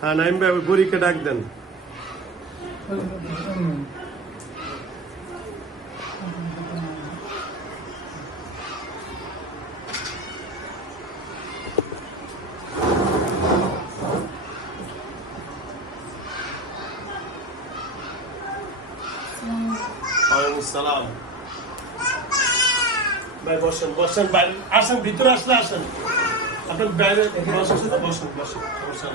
হ্যাঁ নাইম ভাই বুড়িকে ডাক দেন। সালাম ভাই বসেন বসেন আসেন ভিতরে আসলে আসেন। আপনার বাইরে বসেন বসেন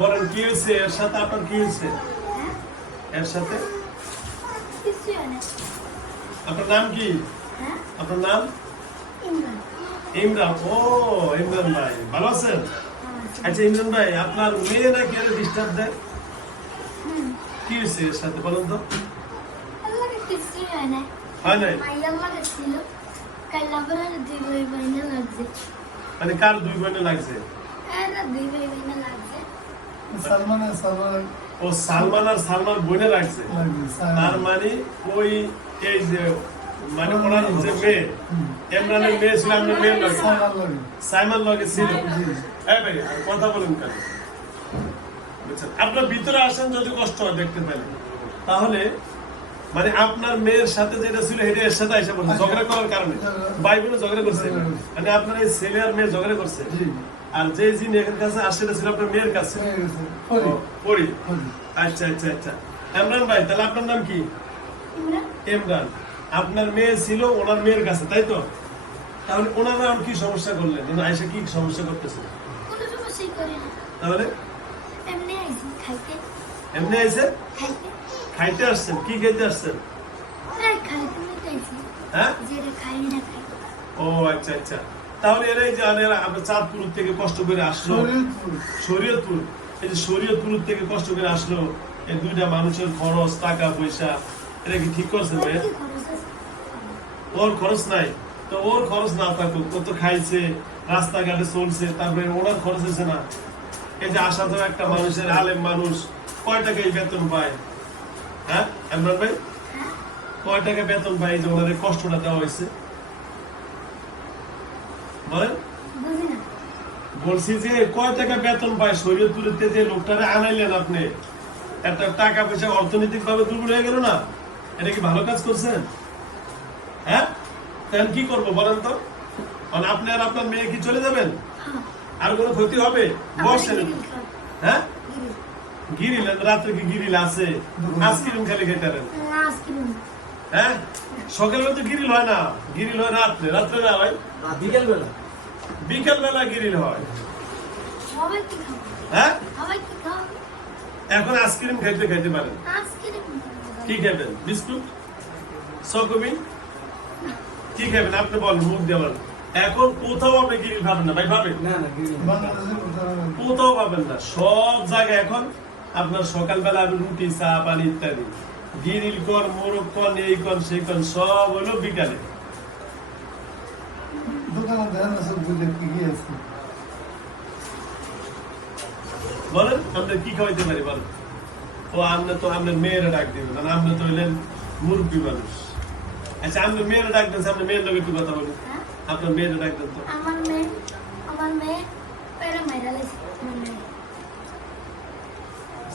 বলেন কি হয়েছে? এর সাথে আপনার কি হয়েছে? এর সাথে? আপনার নাম কি? হ্যাঁ? আপনার নাম? ইমরান। ও ইমরান ভাই ভালো আছেন? আচ্ছা ইমরান ভাই আপনার মেয়ে নাকি আরে ডিস্টার্ব দেয়? কি হয়েছে এর সাথে বলেন তো? হয় নাই। কাল আবার দুই ভাই বোনে লাগছে। মানে কার দুই বোনে লাগছে? দুই ভাই বোনে লাগছে? সালমান আর সালমান ও সালমান আর সালমান বোনে লাগছে? তার মানে ওই এই যে মানে ওনার যে মেয়ে ইমরানের মেয়ে ছিল লাগে? সাইমন লগে। ছিল? এই ভাই কথা বলুন কেন? আপনার ভিতরে আসেন যদি কষ্ট হয় দেখতে পেলেন তাহলে মানে আপনার মেয়ের সাথে যেটা ছিল এটা এর সাথে এসে পড়ছে ঝগড়া করার কারণে। ভাই বোনে ঝগড়া করছে। মানে আপনার এই ছেলে আর মেয়ে ঝগড়া করছে। আর যে জিন এখানে কাছে আসে সেটা ছিল আপনার মেয়ের কাছে। হয়ে গেছে পড়ি আচ্ছা আচ্ছা আচ্ছা। ইমরান ভাই তাহলে আপনার নাম কি? ইমরান। ইমরান। আপনার মেয়ে ছিল ওনার মেয়ের কাছে তাই তো? তাহলে ওনারা আর কি সমস্যা করলেন? ওনারা আইসা কি সমস্যা করতেছে? কোনো সমস্যাই করে না। তাহলে? এমনি আইসি খাইতে। এমনি আইসে? খাইতে। খাইতে আসছেন? কি খাইতে আসছেন? হ্যাঁ? ও আচ্ছা আচ্ছা। তাহলে এরা এই যে এরা আমরা চাঁদপুর থেকে কষ্ট করে আসলো। শরীয়তপুর। এই যে শরীয়তপুর থেকে কষ্ট করে আসলো এই দুইটা মানুষের খরচ টাকা পয়সা এটা কি ঠিক করছে ভাই ওর খরচ নাই। তো ওর খরচ না থাকুক কত খাইছে রাস্তাঘাটে চলছে তারপরে ওনার খরচ হয়েছে না। এই যে আসা তো একটা মানুষের আলেম মানুষ কয় টাকা এই বেতন পায়? হ্যাঁ ইমরান ভাই? হ্যাঁ। কয় টাকা বেতন পায় এই যে ওনাদের কষ্টটা দেওয়া হয়েছে? বলেন। বলছি যে কয় টাকা বেতন পায় শরীয়তপুরেতে যে লোকটারে আনাইলেন আপনি। একটা টাকা পয়সা অর্থনৈতিক ভাবে দুর্বল হয়ে গেল না? এটা কি ভালো কাজ করছেন? হ্যাঁ? তাহলে কি করব বলেন তো? মানে আপনি আর আপনার মেয়ে কি চলে যাবেন? হ্যাঁ। আর কোনো ক্ষতি হবে? বসেন। হ্যাঁ? গিরি রাত্রে কি গিরিল আছে। আইসক্রিম খালি খেতে হ্যাঁ? সকালে তো গিরিল হয় না। গিরিল হয় রাত্রে। রাত্রে না হয় বিকেল বেলা বিকেল বেলা গিরিল হয়। সবাই কি খাবে? হ্যাঁ? সবাই কি খাবে? এখন আইসক্রিম খাইতে খাইতে পারেন। কি খাবেন বিস্কুট? সকমিন কি খাবেন আপনি বলেন মুখ দিয়ে বলেন। এখন কোথাও আপনি গিরিল পাবেন না। ভাই পাবেন কোথাও পাবেন না। সব জায়গায় এখন আপনার সকালবেলা রুটি চা পানি ইত্যাদি। গিরিল কর মোরগ কর এই কর সেই কর সব হলো বিকালে। বলেন আমরা কি খাওয়াইতে পারি বলেন? ও আমরা তো আপনার মেয়েরা ডাক দিবেন আর আপনি তো হইলেন মুরব্বী মানুষ। আচ্ছা আপনার মেয়েরা ডাক আপনার মেয়ের লোক একটু কথা বলুন হ্যাঁ? আপনার মেয়েরা ডাক দেন তো আমার মেয়ে আমার মেয়ে পেরে মেরা লাইছে আমার মেয়ে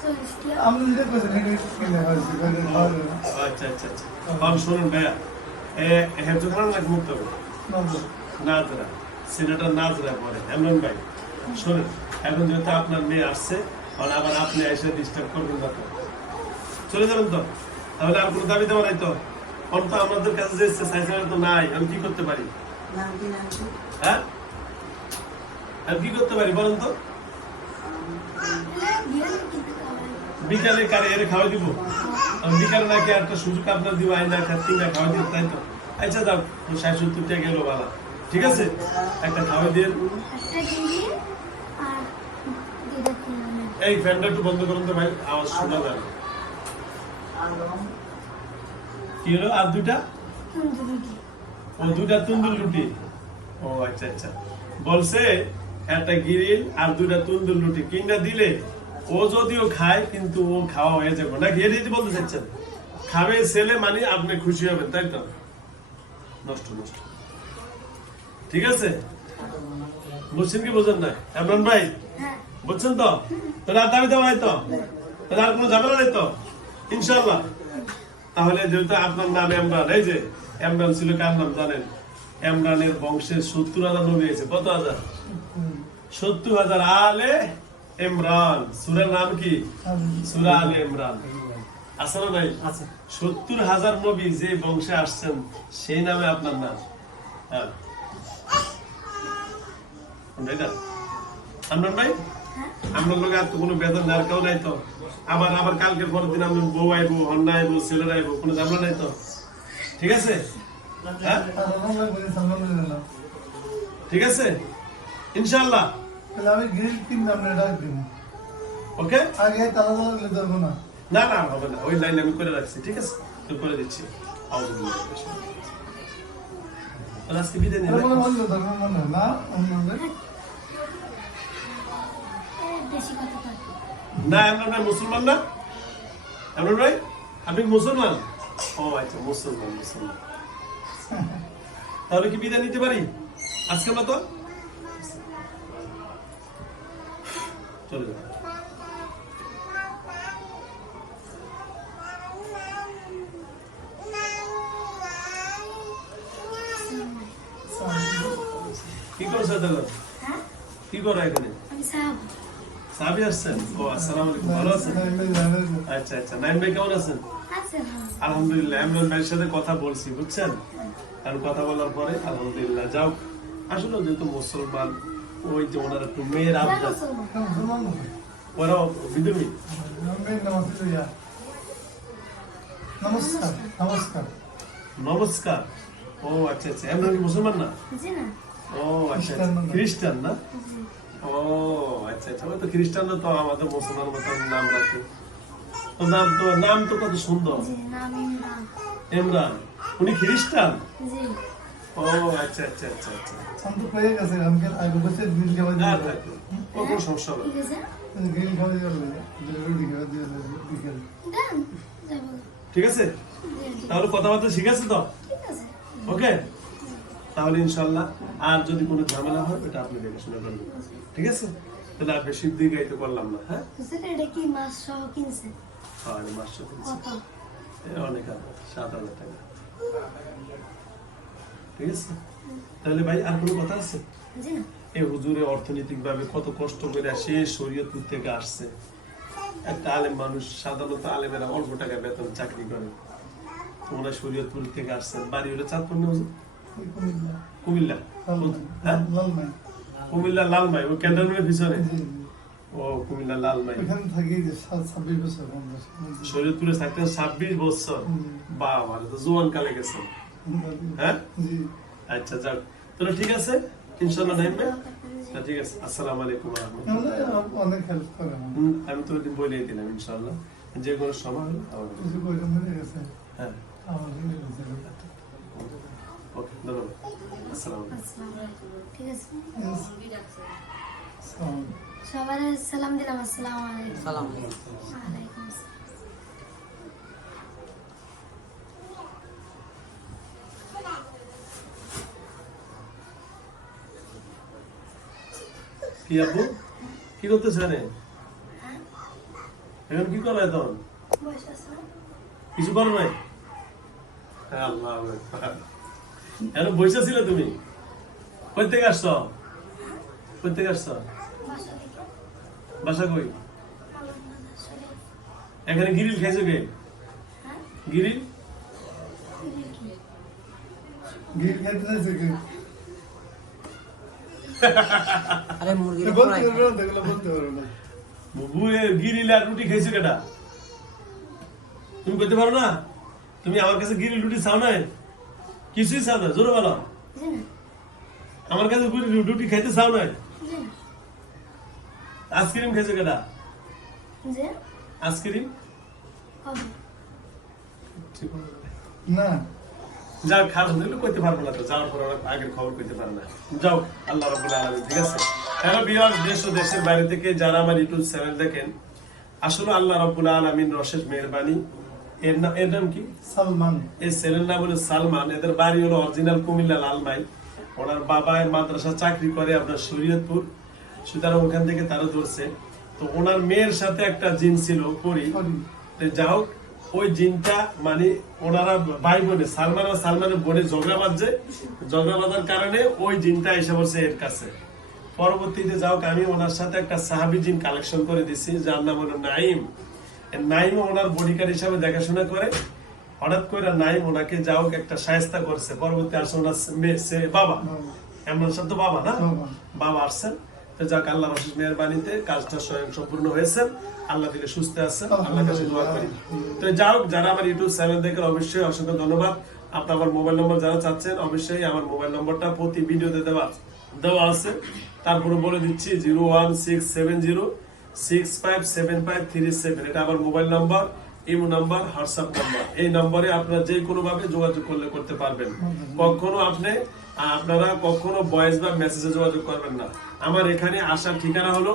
সরিষ্টিয়া যেটা করছি এটা কিনে হয়েছে খাওয়া যাবে না আচ্ছা আচ্ছা আচ্ছা। বাম শুনুন ভাইয়া। এ হেঁটে মুক্ত নাজরা ছেলেটা নাজরা পরে এমন ভাই। শুনুন এখন যেহেতু আপনার মেয়ে আসছে আর আবার আপনি এসে ডিস্টার্ব করবেন না চলে যাবেন তো? তাহলে আর কোনো দাবি দেওয়া নাই তো? অন্ত আমাদের কাছে যে সাইকেল তো নাই আমি কি করতে পারি? হ্যাঁ? আমি কি করতে পারি বলেন তো? বিকালে কারে এর খাওয়াই দিব? আমি বিকালে নাকি একটা সুযোগ আপনার দিব আই না খাচ্ছি না খাওয়াই দিব তাই তো? আচ্ছা যাও ষাট সত্তর টাকা গেলো বালা। ঠিক আছে? একটা খাওয়াই দিয়ে। আর দুটা এই ফ্যানটা একটু বন্ধ করুন তো ভাই আওয়াজ শোনা যায় কি হলো? আর তন্দুরি ও দুটা তুন্দুর রুটি? ও আচ্ছা আচ্ছা। বলছে একটা গিরিল আর দুটা তুন্দুর রুটি। কিনা দিলে? ও যদিও খায় কিন্তু ও খাওয়া হয়ে যাবে। বলতে চাচ্ছেন? খাবে ছেলে মানে আপনি খুশি হবেন তাই তো? নষ্ট নষ্ট। ঠিক আছে? বুঝছেন কি বুঝেন না? ভাই হ্যাঁ। বুঝছেন তো? তাহলে আর দাবি দেওয়া নাই তো? তাহলে আর কোনো ঝামেলা নেই তো? ইনশাল্লাহ তাহলে যেহেতু আপনার নাম এমরান এই যে এমরান ছিল কার নাম জানেন? এমরানের বংশের সত্তর হাজার নবী আছে কত হাজার? সত্তর হাজার আলে ইমরান সুরের নাম কি? সুরা আলে ইমরান। আছে না নাই? সত্তর হাজার নবী যে বংশে আসছেন সেই নামে আপনার নাম? হ্যাঁ। আমরান ভাই? হ্যাঁ। আমরা লোক আর তো কোনো বেতন দেওয়ার নাই তো। আবার আবার কালকের পরের দিন আমরা বউ আইবো হন্যা আইবো ছেলেরা আইবো কোনো ঝামেলা নাই তো? ঠিক আছে? হ্যাঁ? ঠিক আছে? ইনশাল্লাহ তাহলে আমি গ্রিল কিনলাম না ডাক দিন ওকে আগে তালা তালা দিলে ধরবো না। না না হবে না। ওই লাইন আমি করে রাখছি ঠিক আছে? তো করে দিচ্ছি। আজকে বিদায় নিয়ে না ভাই মুসলমান না? আমরা ভাই আপনি মুসলমান? ও আচ্ছা মুসলমান মুসলমান। তাহলে কি বিদায় নিতে পারি? আজকে মতো চলে যাও। কি করছ তাহলে হ্যাঁ? কি করো এখানে? সাবি আসছেন? ও আসসালামু আলাইকুম। ভালো আছেন? আচ্ছা আচ্ছা। নাইম ভাই কেমন আছেন? আলহামদুলিল্লাহ ইমরান ভাইয়ের সাথে কথা বলছি বুঝছেন? কারণ কথা বলার পরে আলহামদুলিল্লাহ যাও। আসলে যেহেতু মুসলমান ওই যে ওনার একটু মেয়ের কেন আবদার। ওরাও বিধর্মী নমস্কার নমস্কার। নমস্কার। ও আচ্ছা আচ্ছা। ইমরান কি মুসলমান না? ও আচ্ছা খ্রিস্টান না। খ্রিস্টান না? ও আচ্ছা আচ্ছা। ওই তো খ্রিস্টানরা তো আমাদের মুসলমান মতো নাম রাখে। তো নাম তো নাম তো কত সুন্দর। ইমরান। উনি খ্রিস্টান? ও আচ্ছা আচ্ছা আচ্ছা আচ্ছা। পেয়ে গেছে আমাকে আগে বসে গ্রিল খাওয়া দিয়ে থাকবে ও কোনো সমস্যা হবে ঠিক আছে। গ্রিল খাওয়া দিয়ে রুটি খাওয়া দিয়ে বিকেল। ঠিক আছে? জি জি তাহলে কথাবার্তা শিখেছে তো? ঠিক আছে। ওকে? তাহলে ইনশাল্লাহ আর যদি কোনো ঝামেলা হয় এটা আপনি দেখে শুনে করবেন ঠিক আছে? তাহলে আর বেশি দিকে তো করলাম না হ্যাঁ? হুজুর এটা কি মাছ সহ কিনছে? আর মাসশো কিনছি। কত? অনেক আছে সাত হাজার টাকা। ঠিক আছে? তাহলে ভাই আর কোনো কথা আছে? এই হুজুরে অর্থনৈতিক ভাবে কত কষ্ট করে সে শরীয়তপুর থেকে আসছে। একটা আলেম মানুষ সাধারণত আলেমেরা অল্প টাকা বেতন চাকরি করে। তোমরা শরীয়তপুর থেকে আসছেন বাড়ি হলো চাঁদপুর না কুমিল্লা। হ্যাঁ? কুমিল্লা লালমাই ও ক্যান্টনমেন্টের পিছনে। ও কুমিল্লা লালমাই। ছাব্বিশ বছর শরীয়তপুরে থাকতেন ছাব্বিশ বছর। বাবা তো জোয়ান কালে গেছেন। হ্যাঁ? আচ্ছা যাক। তাহলে ঠিক আছে? ইনশাল্লাহ নাইবে আচ্ছা, ঠিক আছে। আসসালামু আলাইকুম অনেক হেল্প করে আমি তো বলে দিলাম ইনশাল্লাহ যে কোনো সময় হলে হয়ে। হ্যাঁ হয়ে ওকে ধন্যবাদ। আসসালামু আলাইকুম। ঠিক আছে? সালাম সবার সালাম দিলাম। আসসালামু আলাইকুম। সালাম কি আপু? কি করতেছ এখানে? এখন কি করো এখন কিছু করো নাই? হ্যাঁ, এখন বসে ছিলে তুমি? থেকে আসছো? থেকে আসছো? বাসা কই? এখানে গিরিল খাইছো কে? হ্যাঁ। গিরিল শরীর কি খাইতে কি? আরে মুরগির বলতে পারব বলতে পারব না। বুয়ের গিরিল আর রুটি খাইছো কেটা তুমি করতে পারো না? তুমি আমার কাছে গিরিল রুটি চাও না কিছুই চাও না জোরে বলো। আমার কাছে রুটি খাইতে চাও না আইসক্রিম খাইছো কেটা আইসক্রিম? না। যা খারাপ হলে কইতে পারব না তো যাওয়ার পর ওরা আগের খবর কইতে পারে না। যাও আল্লাহ রাব্বুল আলামিন ঠিক আছে? হ্যালো বিহার দেশ ও দেশের বাইরে থেকে যারা আমার ইউটিউব চ্যানেল দেখেন আসলে আল্লাহ রাব্বুল আলামিন রশেষ মেহেরবানি এর নাম এর নাম কি? সালমান। এই ছেলের নাম হলো সালমান এদের বাড়ি হলো অরিজিনাল কুমিল্লা লালমাই। ওনার বাবা মাদ্রাসা চাকরি করে আপনার শরীয়তপুর। সুতরাং ওখান থেকে তারা ধরছে। তো ওনার মেয়ের সাথে একটা জিন ছিল পরি। যা হোক ওই জিনটা মানে ওনারা ভাই বোনে সালমান আর সালমানের বোনে ঝগড়া বাঁধছে। ঝগড়া বাঁধার কারণে ওই জিনটা এসে বসে এর কাছে। পরবর্তীতে যাও আমি ওনার সাথে একটা সাহাবি জিন কালেকশন করে দিছি যার নাম হলো নাইম নাইম ওনার বডিগার্ড হিসাবে দেখাশোনা করে। হঠাৎ করে নাইম ওনাকে যাও একটা সায়স্তা করছে। পরবর্তী আসে ওনার বাবা। এমন তো বাবা না। বাবা আসছেন। যাক আল্লাহ রসিস মেহরবানিতে কাজটা স্বয়ং সম্পূর্ণ হয়েছে। আল্লাহ দিলে সুস্থ আছেন আল্লাহ কাছে দোয়া করি। তো যাই হোক, যারা আমার ইউটিউব চ্যানেল দেখেন, অবশ্যই অসংখ্য ধন্যবাদ। আপনি আমার মোবাইল নম্বর যারা চাচ্ছেন, অবশ্যই আমার মোবাইল নম্বরটা প্রতি ভিডিওতে দেওয়া দেওয়া আছে। তারপরে বলে দিচ্ছি, zero one six seven zero six five seven five three seven. এটা আমার mobile number. Imo number, WhatsApp number. এই নম্বরে আপনারা যে কোনো ভাবে যোগাযোগ করলে করতে পারবেন। কখনো আপনি, আপনারা কখনো ভয়েস বা মেসেজে যোগাযোগ করবেন না। আমার এখানে আসার ঠিকানা হলো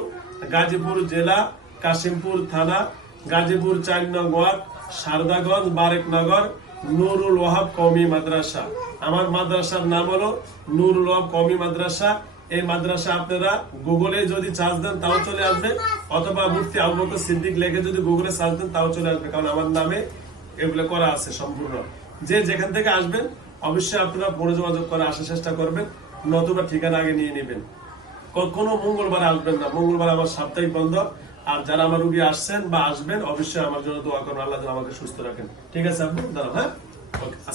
গাজীপুর জেলা, কাশিমপুর থানা, গাজীপুর ওয়ার্ড, সারদাগঞ্জ বারেকনগর নুরুল ওয়াহাব কওমি মাদ্রাসা। আমার মাদ্রাসার নাম হলো নুরুল ওয়াহাব কওমি মাদ্রাসা। এই মাদ্রাসা আপনারা গুগলে যদি চার্জ দেন, তাও চলে আসবে। অথবা মুফতি আবু বকর সিদ্দিক লেখে যদি গুগলে সার্চ দেন, তাও চলে আসবে। কারণ আমার নামে এগুলো করা আছে সম্পূর্ণ। যে যেখান থেকে আসবেন, অবশ্যই আপনারা ফোনে যোগাযোগ করে আসার চেষ্টা করবেন। নতুবা ঠিকানা আগে নিয়ে নেবেন। কখনো মঙ্গলবার আসবেন না। মঙ্গলবার আমার সাপ্তাহিক বন্ধ। আর যারা আমার রুগী আসছেন বা আসবেন, অবশ্যই আমার জন্য দোয়া করবেন আল্লাহ আমাকে সুস্থ রাখেন। ঠিক আছে আপনি দাঁড়ান হ্যাঁ? ওকে